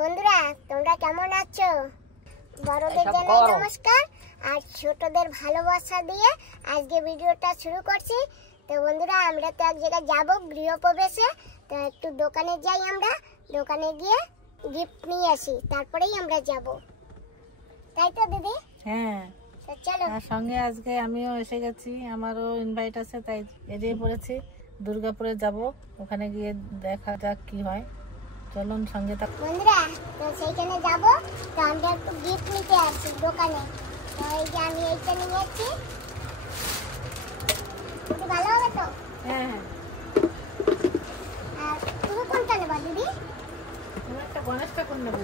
বন্ধুরা তোমরা কেমন আছো? বড়দের জানাই নমস্কার আর ছোটদের ভালোবাসা দিয়ে আজকে ভিডিওটা শুরু করছি। তো বন্ধুরা আমরা তো এক জায়গায় যাব গৃহপ্রবেশে, তো একটু দোকানে যাই, আমরা দোকানে গিয়ে গিফট নিয়ে আসি, তারপরেই আমরা যাব, তাই তো দিদি? হ্যাঁ চলো। আর সঙ্গে আজকে আমিও এসে গেছি, আমারও ইনভাইট আছে, তাই বেরিয়ে পড়েছি। দুর্গাপুরে যাব, ওখানে গিয়ে দেখা যাক কি হয়। চলুন সঙ্গে থাক। বন্ধুরা তো সেইখানে যাব, তো আমরা একটু গিফট নিতে আসি দোকানে। তো এই যে আমি এইটা নিয়েছি, ভালো হবে তো? হ্যাঁ হ্যাঁ। আর তুমি কোনটা নেবা দিদি? তুমি একটা গণেশ ঠাকুর নেবো।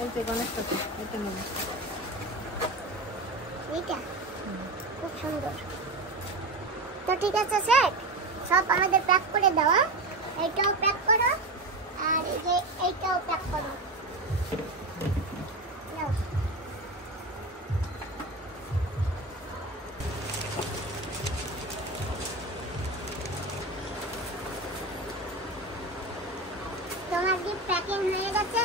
এই যে গণেশ ঠাকুর, এটা নেবো। এইটা খুব সুন্দর। তো ঠিক আছে স্যার, সব আমাদের প্যাক করে দাও। এইটাও প্যাক করো আর এই যে এইটাও প্যাক করো। নাও। তোমার গিফট প্যাকিং হয়ে গেছে,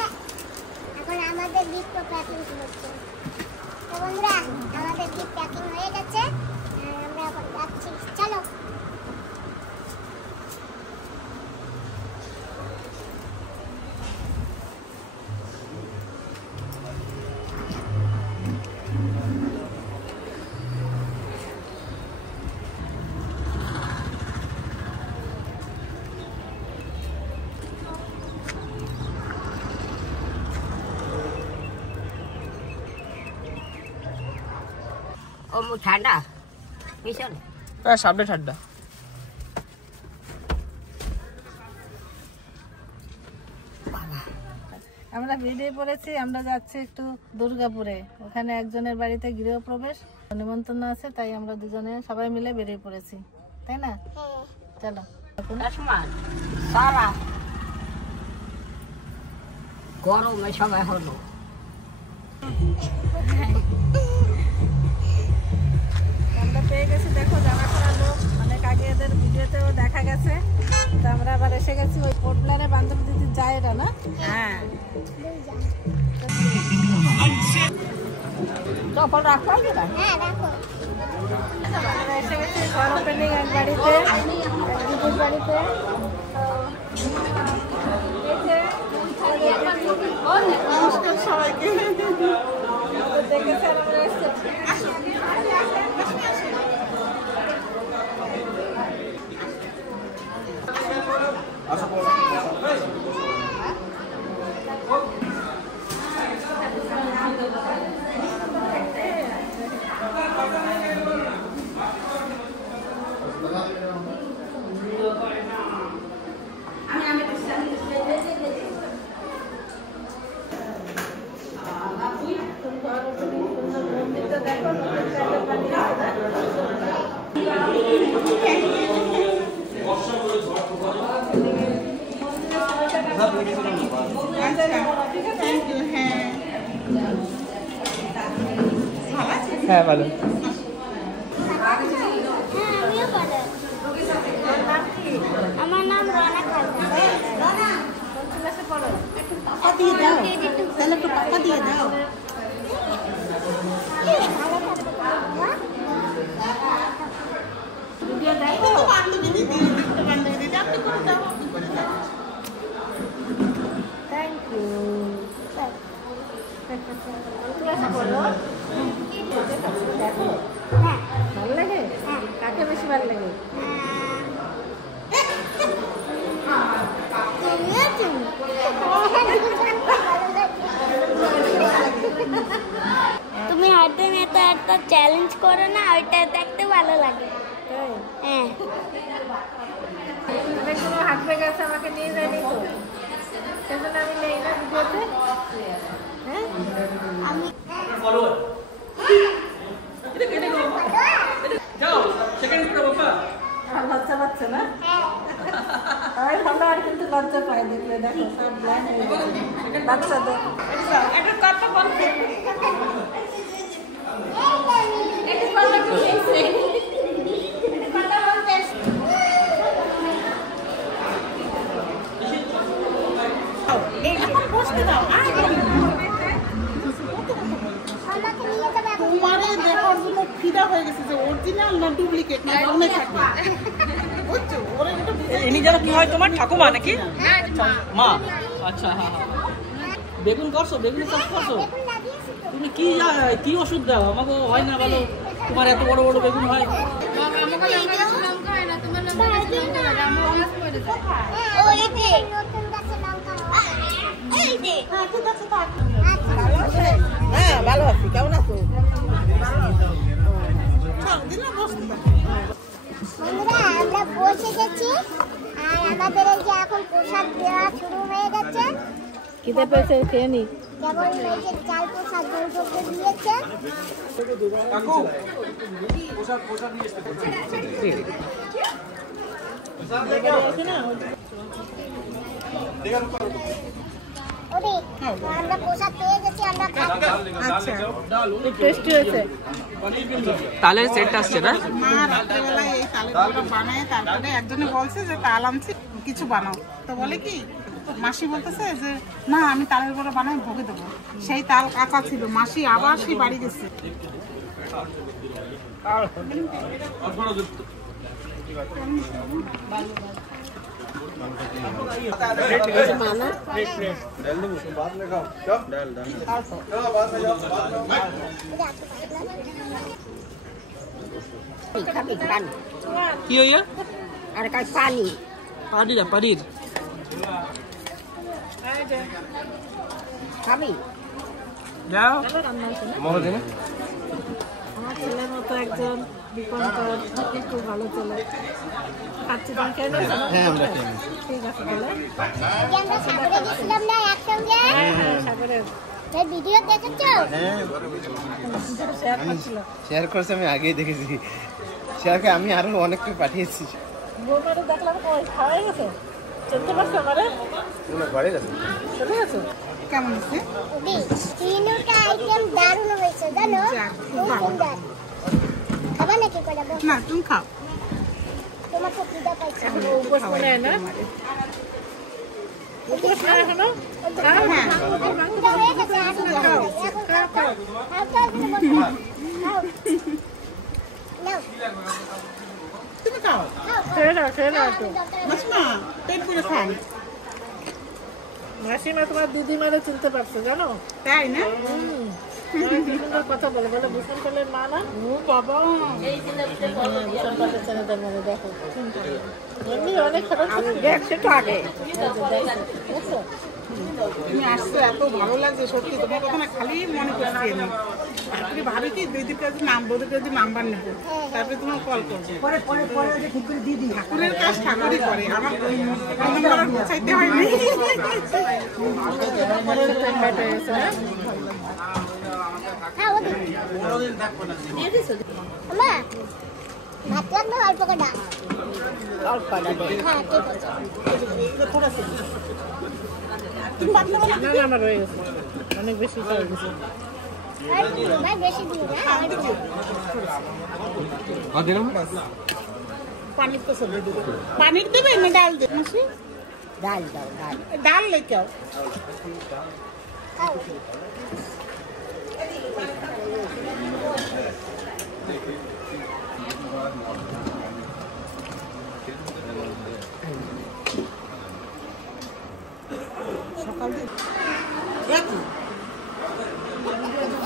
এখন আমাদের গিফট প্যাকিং হচ্ছে। তো বন্ধুরা আমাদের গিফট প্যাকিং হয়ে গেছে, আমরা এখন যাচ্ছি, চলো। ঠান্ডা ভীষণ, সামনে ঠান্ডা। আমরা বেরিয়ে পড়েছি, আমরা যাচ্ছি একটু দুর্গাপুরে, ওখানে একজনের বাড়িতে গৃহপ্রবেশ নিমন্ত্রণ আছে, তাই আমরা দুজনে সবাই মিলে বেরিয়ে পড়েছি, তাই না? চলো। সারা গরমে সবাই হলো। আমরা পেয়ে গেছি, দেখো জামা পরা লোক অনেক আগে, এদের ভিডিওতেও দেখা গেছে। তো আমরা আবার এসে গেছি ওই পোর্টব্লারে বান্ধবী দিদির জায়গা না? হ্যাঁ। চপল রাখো না? হ্যাঁ রাখো। আমরা এসে গেছি ঘর ওপেনিং এক বাড়িতে, দিদির বাড়িতে। নমস্কার সবাইকে। দেখেছি আমরা এসেছি। হ্যাঁ ভালো। আমার নাম রানা খান। টাকা দিয়ে দাও, তাহলে একটু টাকা দিয়ে দাও। বান্ধবী দিদি, আপনি করে দাও, আপনি করে দাও। Thank you. ভালো লাগে? কাকে বেশি ভালো লাগে? তুমি হাঁটতে নেতা একটা চ্যালেঞ্জ করো না, ওইটা দেখতে ভালো লাগে। হ্যাঁ অনেকগুলো হাঁটতে গেছে, আমাকে নিয়ে যায়নি তো, সেজন্য আমি নেই না ভিডিওতে। হ্যাঁ আমি লজ্জা পাচ্ছে না? সবাই ভালো, আর কিন্তু লজ্জা পায় দেখলে। দেখো সব ব্ল্যাক হয়ে গেছে বাচ্চাদের। এখন বসতে দাও। আমাকে নিয়ে যাবে এখন। তোমারে দেখার জন্য ফিদা হয়ে গেছে যে অরিজিনাল না ডুপ্লিকেট না ডাউনে থাকে। বুঝছো? ওরে এটা ইনি যেন কি হয় তোমার ঠাকুমা নাকি মা? আচ্ছা হ্যাঁ হ্যাঁ। বেগুন করছো, বেগুন চাষ করছো? বেগুন লাগিয়েছি তো। তুমি কি ওষুধ দাও? আমাকে হয় না বলো, তোমার এত বড় বড় বেগুন হয়। ও এই যে নতুন গাছে লঙ্কা হয়। এই যে হ্যাঁ ঠিক আছে থাক। আচ্ছা। হ্যাঁ ভালো আছি, কেমন আছো? চল দিন বসতে দাও। বন্ধুরা আমরা বসে গেছি আর আমাদের এই যে এখন প্রসাদ দেওয়া শুরু হয়ে গেছে। খিদে পেয়েছে, খেয়ে নি। যেমন এই যে চাল প্রসাদ গরুকে দিয়েছে। ওরে আমরা প্রসাদ পেয়ে গেছি, আমরা খাবো। আচ্ছা টেস্টি হয়েছে। তালের সেট আসছে না? মা রাত্রেবেলায় এই তালের বড়া বানায়, তারপরে একজনে বলছে যে তাল আনছি কিছু বানাও, তো বলে কি মাসি বলতেছে যে না আমি তালের বড়া বানাই ভোগে দেবো। সেই তাল কাঁচা ছিল, মাসি আবার সেই বাড়ি গেছে। খাবি পানি কি হইয়া? আর কাজ পানি পানির পানির খাবি যাও মহল দিনে আমার ছেলের মতো একজন দীপঙ্কর, খুব ভালো ছেলে। খাচ্ছি, তুমি খেয়ে নিয়েছো না? হ্যাঁ আমরা খেয়ে নিয়েছি। ঠিক আছে তাহলে। এই যে আমরা সাগরে গেছিলাম না একসঙ্গে, সাগরের এই ভিডিও দেখেছো? শেয়ার করছিল। শেয়ার করছে, আমি আগেই দেখেছি। শেয়ারকে আমি আরো অনেককে পাঠিয়েছি। বৌমারে দেখলাম কই খাওয়াই গেছে। চলতে পারছো আমারে? ঘরে গেছে। চলে গেছো? কেমন আছে? দি তিনটা আইটেম দারুণ হয়েছে জানো? খুব সুন্দর। খাবা নাকি করে বল? না তুমি খাও। তোমার তো খিদা পাইছে। এখন উপোস মনে হয় না? উপোস না এখনো? খাও। হ্যাঁ খিদা হয়ে গেছে, এখন খাও। এখন খাও, খাও। খাও, খাও, এখানে বসো। খাও। নাও, তুমি খাও। খাও, খাও। খেয়ে নাও, খেয়ে নাও একটু। মাসিমা পেট করে খান। মাসিমা তোমার দিদিমারে চিনতে পারছো জানো? তাই না? অনেক সুন্দর কথা বলে, বলে ভূষণ পালের মা না? ও বাবা ভূষণ পালের ছেলেদের মানে দেখো। এমনি অনেক খারাপ দেখছে তো আগে দেখছো? তুমি আসছো, এত ভালো লাগছে সত্যি। তোমার কথা না খালি মনে করছি আমি। তারপরে ভাবি কি দুই দিকে যদি নাম্বার নেবো, তারপরে তোমার কল করবো। ঠাকুরের কাজ ঠাকুরই করে, আমার নাম্বার চাইতে হয়নি। খাও, ওদি। মা, ভাত রাখবো অল্প করে ডাল। অল্প লাগে হ্যাঁ, ঠিক আছে। তুমি ভাত নেবো না? না না আমার হয়ে গেছে, অনেক বেশি করে গেছে। আর দিও ভাই, বেশি দিও না, আর দিও। আর দিলাম পানির তো সবজি দেবে। পানির দেবে না ডাল দেবে? মাসি ডাল দাও ডাল ডাল লেকে আও। খাও।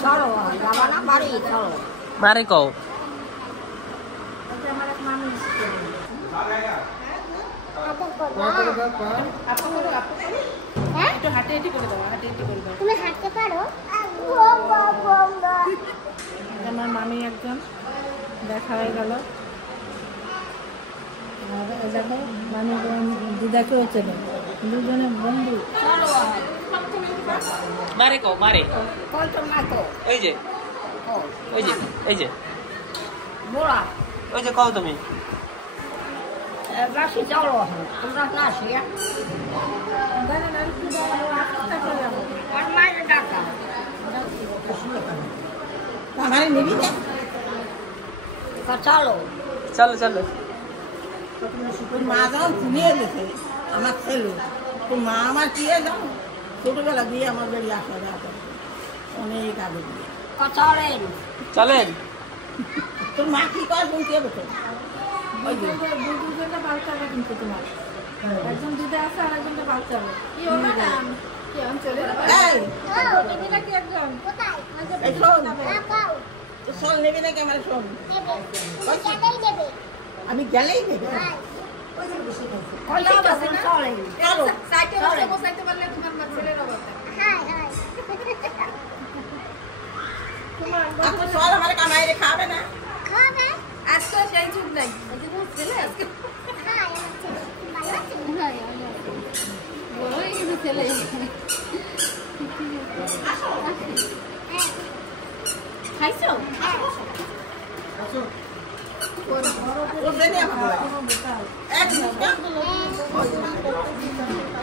চলো যাবা না বাড়ি চলো মারে কও হ্যাঁ? একটু হাঁটে হেঁটে করে দাও, হাঁটে হেঁটে করে দাও। তুমি হাঁটতে পারো? ও বাবা। আমার মামি একজন দেখা হয়ে গেল। আর এই দেখো মামি দিদাকেও চেনে, দুজনে বন্ধু। মারে কও মারে কই তো না তো এই যে এই যে মোড়া ওই যে কও তুমি রাশি চলো তোমরা না শিয়া আর মায়ের ডাকা আমারে নিবি না? তা চলো চলো চলো মা যাও চিনিয়ে গেছে আমার ছেলে। তো মা আমার কি এলাম ছোটবেলা দিয়ে আমার বাড়ি আসা যাওয়া করে। অনেক আগে দিয়ে চলেন চলেন তোর মা কি করে বলতে হবে তো দুজনটা বাচ্চা হবে কিন্তু তোমার একজন দিদা আছে আর একজনটা বাচ্চা হবে কি ও ম্যাডাম কি আমি চলে যাব এই দিদিটা কি একজন কোথায় এই শোন কাও তো শোন নেবে নাকি আমার শোন নেবে কোথায় নেবে আমি গেলেই নেবে চলেন চলো সাইকেল বসাইতে পারলে তোমার মা ছেলের অবস্থা হ্যাঁ হ্যাঁ আপনি সব আমার কামাই রে খাবে না খাবে আজকে সেই যুগ নাই ছেলে আজকে হ্যাঁ ভালো আছে বড় হয়ে গেছে ছেলে খাইছো ও দেনি আমার এক মিনিট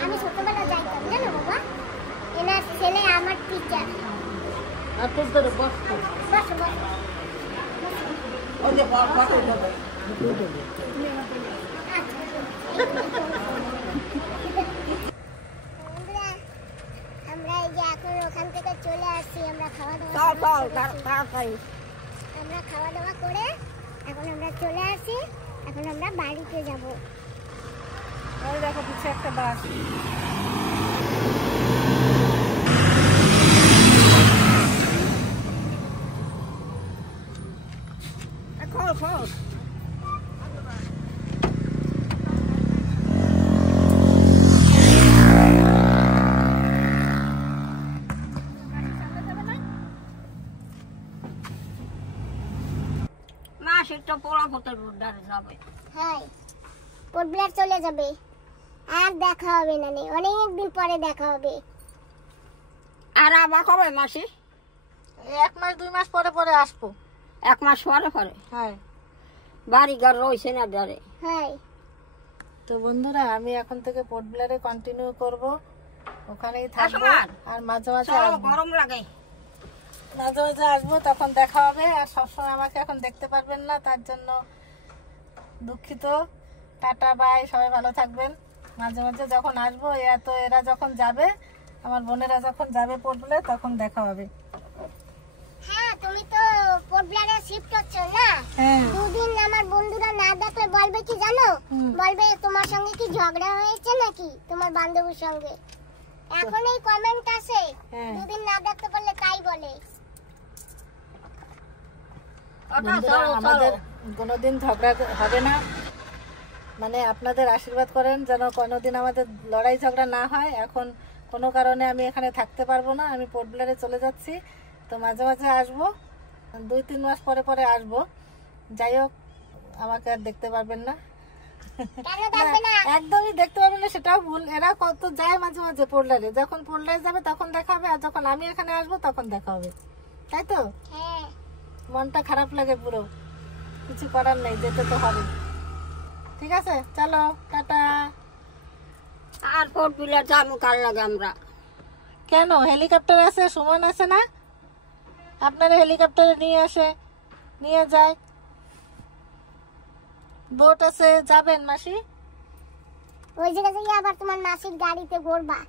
আমি ছোটবেলা যাইতাম জানো বাবা এনার ছেলে আমার টিচার আর তোর ধরে বস বসো বসো ও যে ফটো দেবে বন্ধুরা, আমরা এই যে এখন ওখান থেকে চলে আসছি আমরা খাওয়া দাওয়া চল চল করে তাড়াতাড়ি আমরা খাওয়া দাওয়া করে এখন আমরা চলে আসছি এখন আমরা বাড়িতে যাব ওই দেখো পিছে একটা বাস খোল খোল না সেটা পোড়া পথের উদ্ধারে যাবে হ্যাঁ পোর্টব্লেয়ার চলে যাবে আর দেখা হবে না অনেক দিন পরে দেখা হবে আর আবার কবে মাসি এক মাস 2 মাস পরে পরে আসবো 1 মাস পরে পরে হ্যাঁ বাড়ি ঘর রয়েছে না ধরে হ্যাঁ তো বন্ধুরা আমি এখন থেকে পোর্ট ব্লেয়ারে কন্টিনিউ করব ওখানেই থাকবো আসমান। আর মাঝে মাঝে চলো আসবো। গরম লাগে মাঝে মাঝে আসবো তখন দেখা হবে আর সবসময় আমাকে এখন দেখতে পারবেন না তার জন্য দুঃখিত টাটা বাই সবাই ভালো থাকবেন মাঝে মাঝে যখন আসবো এরা যখন যাবে আমার বোনেরা যখন যাবে পোর্ট ব্লেয়ার তখন দেখা হবে হ্যাঁ তুমি তো পোর্টব্লেয়ারে শিফট হচ্ছ না হ্যাঁ দুদিন আমার বন্ধুরা না দেখলে বলবে কি জানো বলবে তোমার সঙ্গে কি ঝগড়া হয়েছে নাকি তোমার বান্ধবীর সঙ্গে এখন এই কমেন্ট আসে হ্যাঁ। দুদিন না দেখতে পারলে তাই বলে বন্ধুরা, আমাদের কোনোদিন ঝগড়া হবে না মানে আপনাদের আশীর্বাদ করেন যেন কোনোদিন আমাদের লড়াই ঝগড়া না হয় এখন কোনো কারণে আমি এখানে থাকতে পারবো না আমি পোর্ট ব্লেয়ারে চলে যাচ্ছি তো মাঝে মাঝে আসবো 2-3 মাস পরে পরে আসবো যাই হোক আমাকে আর দেখতে পারবেন না কেন দেখবে না একদমই দেখতে পারবেন না সেটাও ভুল এরা কত যায় মাঝে মাঝে পোর্ট ব্লেয়ারে যখন পোর্ট ব্লেয়ারে যাবে তখন দেখা হবে আর যখন আমি এখানে আসবো তখন দেখা হবে তাই তো হ্যাঁ মনটা খারাপ লাগে পুরো কিছু করার নেই যেতে তো হবে ঠিক আছে চলো টাটা আর পোর্ট ব্লেয়ার যাবো কার লাগে আমরা কেন হেলিকপ্টার আছে সুমন আছে না আপনারা হেলিকপ্টারে নিয়ে যায় বোট আছে যাবেন মাসি ওই জায়গা থেকে আবার তোমার মাসির গাড়িতে ঘুরবা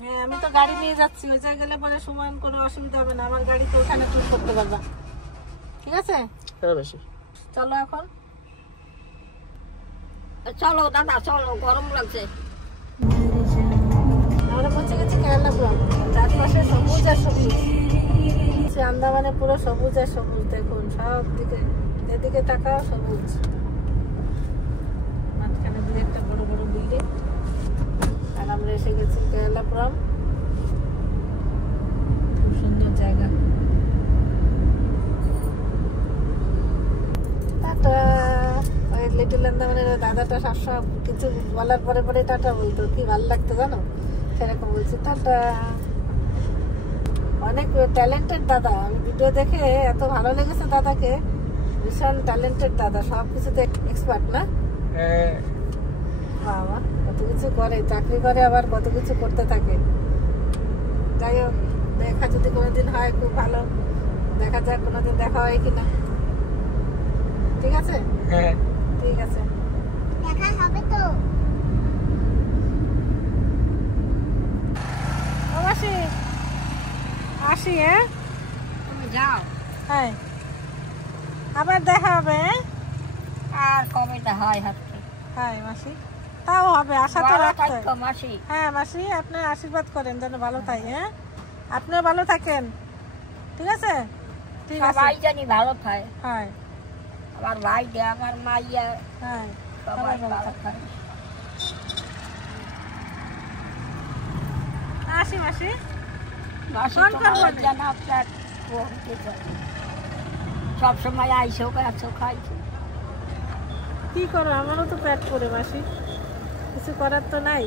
হ্যাঁ আমি তো গাড়ি নিয়ে যাচ্ছি ওই জায়গায় গেলে পরে সুমন কোনো অসুবিধা হবে না আমার গাড়িতে ওখানে টুর করতে পারবা ঠিক আছে হ্যাঁ বেশি চলো এখন চলো দাদা চলো গরম লাগছে আমরা পৌঁছে গেছি কেরালাপুরম চারপাশে সবুজ আর সবুজ আন্দামানে পুরো সবুজ আর সবুজ দেখুন সব দিকে এদিকে তাকাও সবুজ মাঝখানে দিয়ে একটা বড় বড় বিল্ডিং আর আমরা এসে গেছি কেরালাপুরম খুব সুন্দর জায়গা টাটা ওই লিটল আন্দামানের দাদাটা সবসময় কিছু বলার পরে পরে টাটা বলতো কি ভালো লাগতো জানো সেরকম বলছি টাটা অনেক ট্যালেন্টেড দাদা আমি ভিডিও দেখে এত ভালো লেগেছে দাদাকে ভীষণ ট্যালেন্টেড দাদা সব কিছুতে এক্সপার্ট না বাবা কত কিছু করে চাকরি করে আবার কত কিছু করতে থাকে যাই হোক দেখা যদি কোনোদিন হয় খুব ভালো দেখা যাক কোনোদিন দেখা হয় কিনা ঠিক আছে হ্যাঁ দেখা ঠিক আছে হবে তো আসি, হ্যাঁ? তুমি যাও, হ্যাঁ, আবার দেখা হবে, হ্যাঁ? আর কবেটা হয় হচ্ছে। হ্যাঁ মাসি, তাও হবে, আশা তো ভালো রাখতে হয়। থাকো মাসি। হ্যাঁ মাসি, আপনি আশীর্বাদ করেন যেন ভালো থাকে, হ্যাঁ? আপনিও ভালো থাকেন, ঠিক আছে? ঠিক আছে, সবাই জানি ভালো থাকে, হ্যাঁ আমার ভাই দে, আমার মাইয়া, হ্যাঁ, সবাই ভালো থাকে। আসি মাসি। মাসি ফোন তোমার করবেন। যেন আপনার সবসময় আইসো খাইছো খাইছো। কি করো, আমারও তো পেট পড়ে মাসি, কিছু করার তো নাই।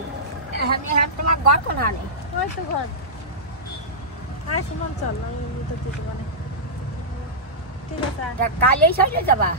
হ্যাঁ হ্যাঁ, তোমার ঘর কোন হানে? ওই তো ঘর। আয় সুমন, চল আমি তো দিতে পারি। ঠিক আছে, কালেই চলে যাবা?